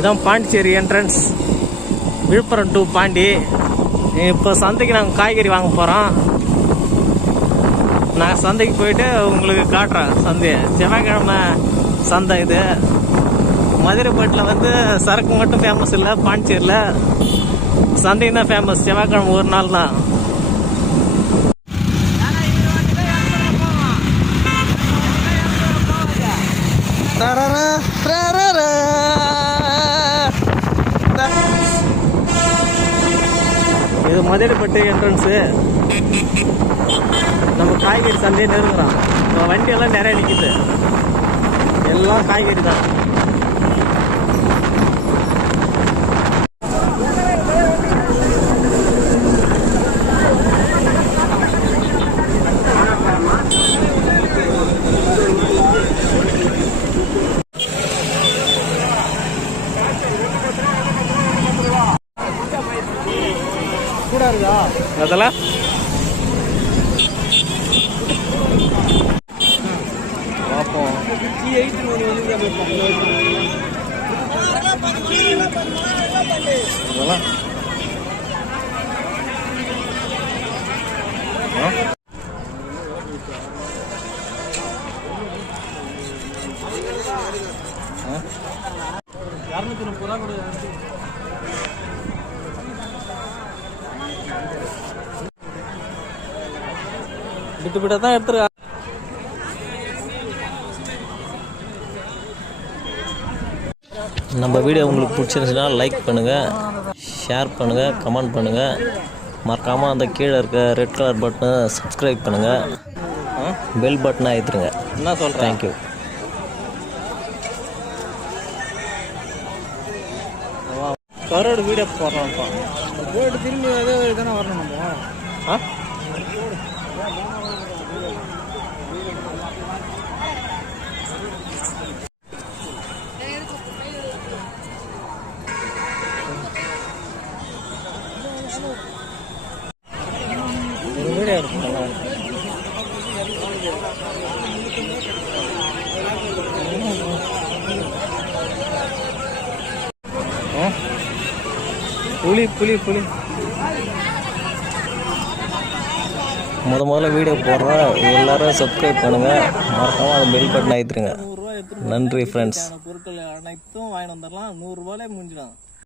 இதுதான் Pondicherry entrance Villupuram to Pondy. இப்போ சந்தைக்கு நாங்கள் காய்கறி வாங்க போகிறோம் நான் சந்தைக்கு போயிட்டு உங்களுக்கு காட்டுறேன் சந்தையை. செவ்வாய்க்கிழமை சந்தை இது. மதுரைப்பேட்டில் வந்து சரக்கு மட்டும் ஃபேமஸ் இல்லை பாண்டிச்சேரியில் சந்தை தான் ஃபேமஸ் செவ்வாய்க்கிழமை ஒரு நாள் தான். இது மதுரைப்பட்டு என்ட்ரன்ஸு நம்ம காய்கறி சந்தையை நெருங்குறோம் இப்போ வண்டியெல்லாம் நிறைய நிற்கிது எல்லாம் காய்கறி தான். கூட இருக்கா? அதெல்லாம்? பார்ப்போம் அதெல்லாம்? இரநூத்தி முப்பது ரூபா கூட விட்டு விட்டு தான் எடுத்துருக்கா நம்ம வீடியோ உங்களுக்கு பிடிச்சிருந்துச்சுன்னா லைக் பண்ணுங்கள் ஷேர் பண்ணுங்கள் கமெண்ட் பண்ணுங்கள் மறக்காமல் அந்த கீழே இருக்க ரெட் கலர் பட்டனை சப்ஸ்கிரைப் பண்ணுங்கள் பெல் பட்டனை அழுத்துருங்க. என்ன சொல்கிறேன் தேங்க்யூ கரோடு வீடியோ போடுறோம்ப்பா போயிட்டு திரும்பி அதே தானே வரணும் நம்ம. ஆ? ஒரு வீடியோ இருக்கும். ஆ? புலி புலி புலி. முத முதல்ல வீடியோ போடுறோம் எல்லாரும் சப்ஸ்கிரைப் பண்ணுங்கள் மறக்காமல் அந்த பெல் பட்டன் எடுத்துட்டு நன்றி ஃப்ரெண்ட்ஸ் பொருட்கள் அனைத்தும் வாங்கிட்டு வந்துடலாம். நூறுரூவாலே முடிஞ்சிடும்.